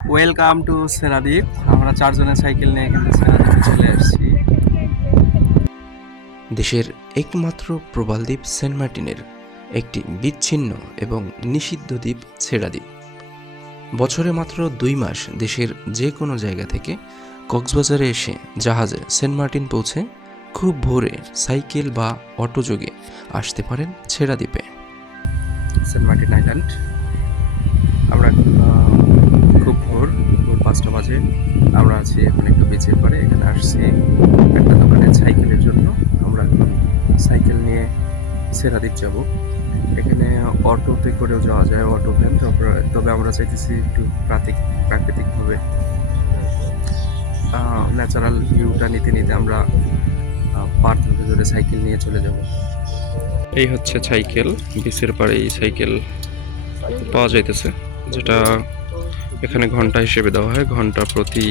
Welcome to সেরাদ্বীপ আমরা চারজনের cycle নিয়ে কিন্তু সেরাদ্বীপে চলে আসছি। দেশের একমাত্র প্রবাল দ্বীপ সেন্ট মার্টিনের একটি বিচ্ছিন্ন এবং নিষিদ্ধ দ্বীপ ছেড়া দ্বীপ বছরে মাত্র দুই মাস দেশের যে কোনো জায়গা থেকে কক্সবাজারে এসে জাহাজে সেন্ট মার্টিন পৌঁছে খুব ভোরে সাইকেল বা অটো যোগে আসতে পারেন ছেড়া দ্বীপে সেন্ট মার্টিন আইল্যান্ড। আমরা পাঁচটা বাজে। আমরা আছি এখন একটু বিচের পরে এখানে আসছি। একটা দোকানে সাইকেলের জন্য আমরা সাইকেল নিয়ে সেরাদ্বীপ যাব। এখানে অটোতে করেও যাওয়া যায়, অটো ভ্যান। তবে- আমরা চাইতেছি একটু প্রাকৃতিক প্রাকৃতিকভাবে ন্যাচারাল ভিউটা নিতে নিতে আমরা পার্ক ধরে সাইকেল নিয়ে চলে যাব। এই হচ্ছে সাইকেল, বিচের পাড়ে এই সাইকেল পাওয়া যাইতেছে, যেটা এখানে ঘণ্টা হিসেবে দেওয়া হয়, ঘণ্টা প্রতি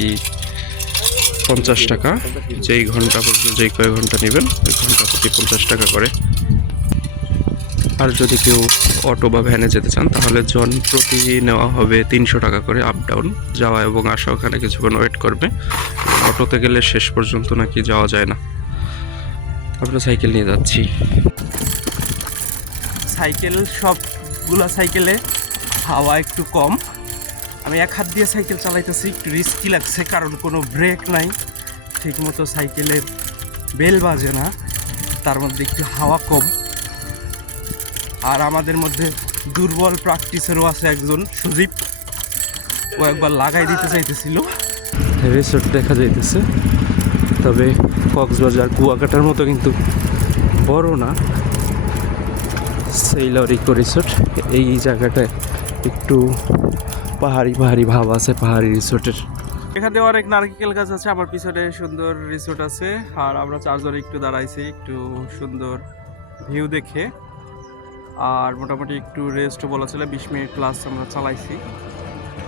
পঞ্চাশ টাকা। যেই ঘণ্টা পর্যন্ত, যেই কয় ঘণ্টা নেবেন, ওই ঘণ্টা প্রতি পঞ্চাশ টাকা করে। আর যদি কেউ অটো বা ভ্যানে যেতে চান, তাহলে জন প্রতি নেওয়া হবে তিনশো টাকা করে আপ ডাউন যাওয়া এবং আসা, ওখানে কিছুক্ষণ ওয়েট করবে। অটোতে গেলে শেষ পর্যন্ত নাকি যাওয়া যায় না। আমরা সাইকেল নিয়ে যাচ্ছি। সাইকেল সবগুলা সাইকেলে হাওয়া একটু কম। আমি এক হাত দিয়ে সাইকেল চালাইতেছি, একটু রিস্কি লাগছে, কারণ কোনো ব্রেক নাই। ঠিকমতো সাইকেলের বেল বাজে না, তার মধ্যে একটু হাওয়া কম। আর আমাদের মধ্যে দুর্বল প্র্যাকটিসেরও আছে একজন, সুদীপ। ও একবার লাগাই দিতে চাইতেছিল। রিসোর্ট দেখা যাইতেছে, তবে কক্সবাজার কুয়াকাটার মতো কিন্তু বড় না। সেইলর ইকো রিসোর্ট এই জায়গাটায় একটু পাহাড়ি পাহাড়ি ভাব আছে, পাহাড়ি রিসোর্টের এখানে অনেক নারকেল গাছ আছে, আমার পিছনে সুন্দর রিসোর্ট আছে। আর আমরা চারজন একটু দাঁড়াইছি, একটু সুন্দর ভিউ দেখে। আর মোটামুটি একটু রেস্ট বলা ছিল বিশ মিনিট প্লাস আমরা চালাইছি।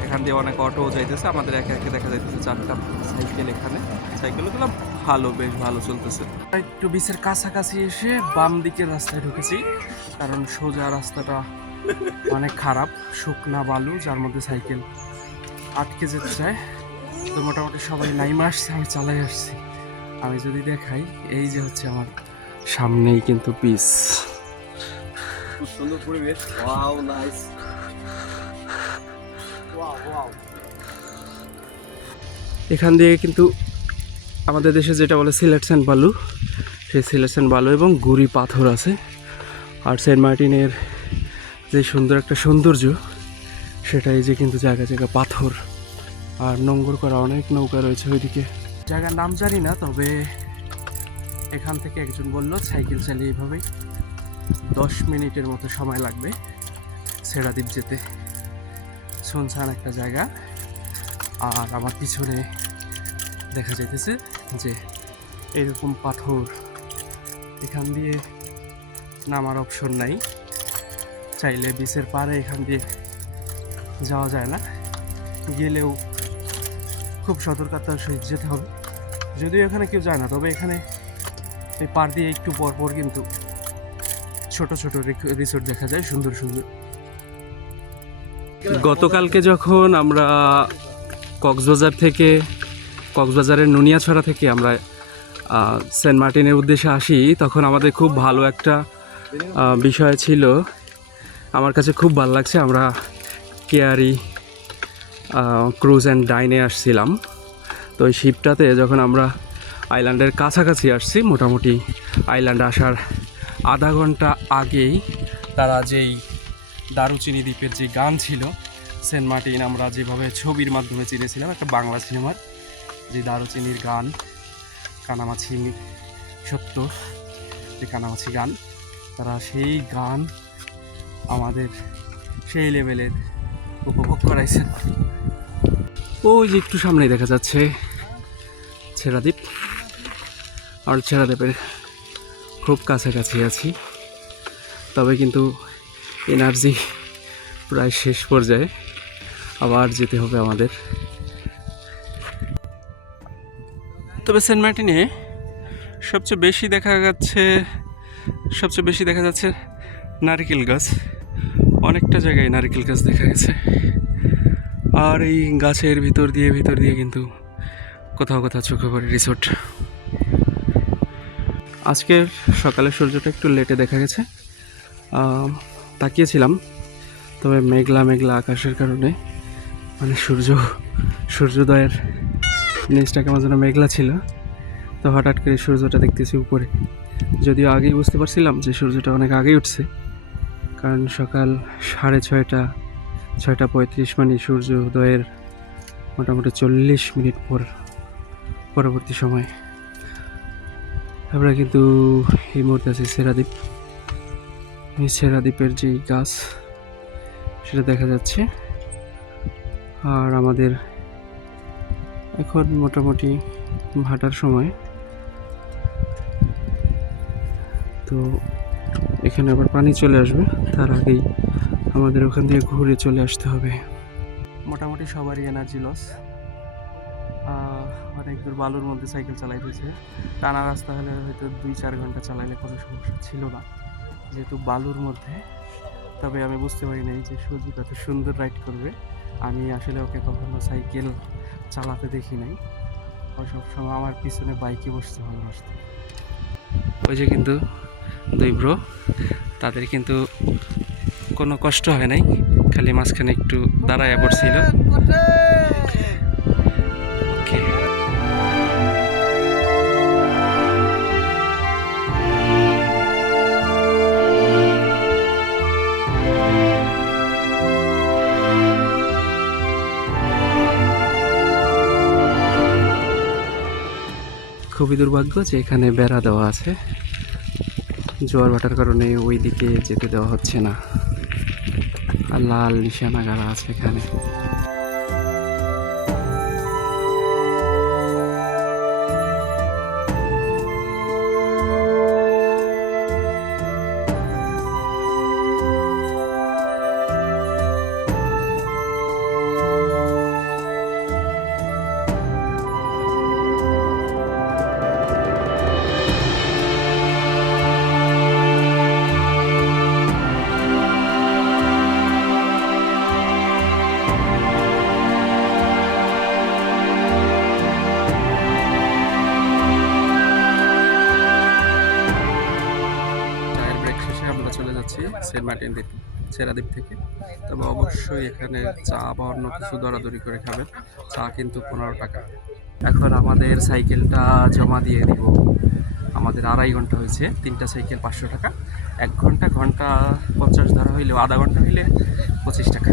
এখান দিয়ে অনেক অটো যাইতেছে, আমাদের একে একে দেখা যাইতেছে চারটা সাইকেল এখানে। সাইকেলগুলো ভালো, বেশ ভালো চলতেছে। একটু বিচের কাছাকাছি এসে বাম দিকে রাস্তায় ঢুকেছি, কারণ সোজা রাস্তাটা অনেক খারাপ শুকনা বালু যার মধ্যে সাইকেল আটকে যেতে চায়। তো মোটামুটি সবাই নাইমা আসছে আমি চালাই আসছি। আমি যদি দেখাই এই যে হচ্ছে আমার সামনেই কিন্তু পিস। খুব সুন্দর পরিবেশ। Wow nice. Wow wow. এখান দিয়ে কিন্তু আমাদের দেশে যেটা বলে সিলেকশন বালু সেই সিলেকশন বালু এবং গুড়ি পাথর আছে। আর সেন্ট মার্টিনের যে সুন্দর একটা সৌন্দর্য সেটা এই যে কিন্তু জায়গা জায়গা পাথর আর নোংর করা অনেক নৌকা রয়েছে ওইদিকে। জায়গার নাম জানি না, তবে এখান থেকে একজন বলল, সাইকেল চালিয়ে এইভাবে দশ মিনিটের মতো সময় লাগবে সেরাদ্বীপ যেতে। শুনছান একটা জায়গা, আর আমার পিছনে দেখা যাইতেছে যে এরকম পাথর এখান দিয়ে নামার অপশন নাই। চাইলে বিচের পারে এখান দিয়ে যাওয়া যায় না। গেলেও খুব সতর্কতার সহিত যেতে হবে। যদিও এখানে কেউ যায় না, তবে এখানে এই পার দিয়ে একটু পর পর কিন্তু ছোট ছোট রিসোর্ট দেখা যায় সুন্দর সুন্দর। গতকালকে যখন আমরা কক্সবাজার থেকে, কক্সবাজারের নুনিয়াছড়া থেকে আমরা সেন্ট মার্টিনের উদ্দেশ্যে আসি, তখন আমাদের খুব ভালো একটা বিষয় ছিল আমার কাছে খুব ভালো লাগছে। আমরা কেয়ারি ক্রুজ অ্যান্ড ডাইনে আসছিলাম। তো ওই শিপটাতে যখন আমরা আইল্যান্ডের কাছাকাছি আসছি, মোটামুটি আইল্যান্ড আসার আধা ঘণ্টা আগেই তারা যেই দারুচিনি দ্বীপের যে গান ছিল, সেন্ট মার্টিন আমরা যেভাবে ছবির মাধ্যমে চিনেছিলাম, একটা বাংলা সিনেমার যে দারুচিনির গান, কানামাছি সত্য, যে কানামাছি গান, তারা সেই গান আমাদের সেই লেভেলের উপভোগ করাইছেন। ওই যে একটু সামনেই দেখা যাচ্ছে ছেড়াদ্বীপ। আর ছেড়াদ্বীপের খুব কাছাকাছি আছি। তবে কিন্তু এনার্জি প্রায় শেষ পর্যায়ে। আবার যেতে হবে আমাদের। তবে সেন্ট মার্টিনে সবচেয়ে বেশি দেখা যাচ্ছে সবচেয়ে বেশি দেখা যাচ্ছে নারকেল গাছ। অনেকটা জায়গায় নারকেল গাছ দেখা গেছে। আর এই গাছের ভিতর দিয়ে ভিতর দিয়ে কিন্তু কোথাও কোথাও চোখে পড়ে রিসোর্ট। আজকের সকালে সূর্যটা একটু লেটে দেখা গেছে। তাকিয়েছিলাম, তবে মেঘলা মেঘলা আকাশের কারণে। মানে সূর্য, সূর্যোদয়ের নিচটা কেমন যেন মেঘলা ছিল। তো হঠাৎ করে সূর্যটা দেখতেছি উপরে। যদিও আগেই বুঝতে পারছিলাম যে সূর্যটা অনেক আগেই উঠছে। কারণ সকাল সাড়ে ছয়টা ছয়টা পঁয়ত্রিশ মানে সূর্য উদয়ের মোটামুটি চল্লিশ মিনিট পর, পরবর্তী সময়। আমরা কিন্তু এই মুহূর্তে আছি সেরাদ্বীপ। এই সেরাদ্বীপের যেই গাছ, সেটা দেখা যাচ্ছে। আর আমাদের এখন মোটামুটি ভাটার সময়। তো এখানে আবার পানি চলে আসবে। তার আগেই আমাদের ওখান থেকে ঘুরে চলে আসতে হবে। মোটামুটি সবারই এনার্জি লস অনেক দূর বালুর মধ্যে সাইকেল চালাইতেছে। টানা রাস্তা হলে হয়তো দুই চার ঘণ্টা চালাইলে কোনো সমস্যা ছিল না। যেহেতু বালুর মধ্যে, তবে আমি বুঝতে পারি নাই যে সুযোগ এত সুন্দর রাইড করবে। আমি আসলে ওকে কখনো সাইকেল চালাতে দেখি নাই। ও সবসময় আমার পিছনে বাইকে বসতে ভালোবাসতো। ওই যে কিন্তু দুই ব্রো। তাদের কিন্তু কোনো কষ্ট হয় নাই, খালি মাঝখানে একটু দাঁড়ায় পড়ছিল। খুবই দুর্ভাগ্য যে এখানে বেড়া দেওয়া আছে। জোয়ার ভাটার কারণে ওই দিকে যেতে দেওয়া হচ্ছে না। আর লাল নিশানা গাড়া আছে এখানে। যাচ্ছি ছেড়াদ্বীপ থেকে। তবে অবশ্যই এখানে চা বা অন্য কিছু দরাদরি করে খাবেন চা কিন্তু পনেরো টাকা। এখন আমাদের সাইকেলটা জমা দিয়ে দিব। আমাদের আড়াই ঘণ্টা হয়েছে। তিনটা সাইকেল পাঁচশো টাকা। এক ঘণ্টা ঘণ্টা পঞ্চাশ ধরা হইলেও আধা ঘণ্টা হইলে পঁচিশ টাকা।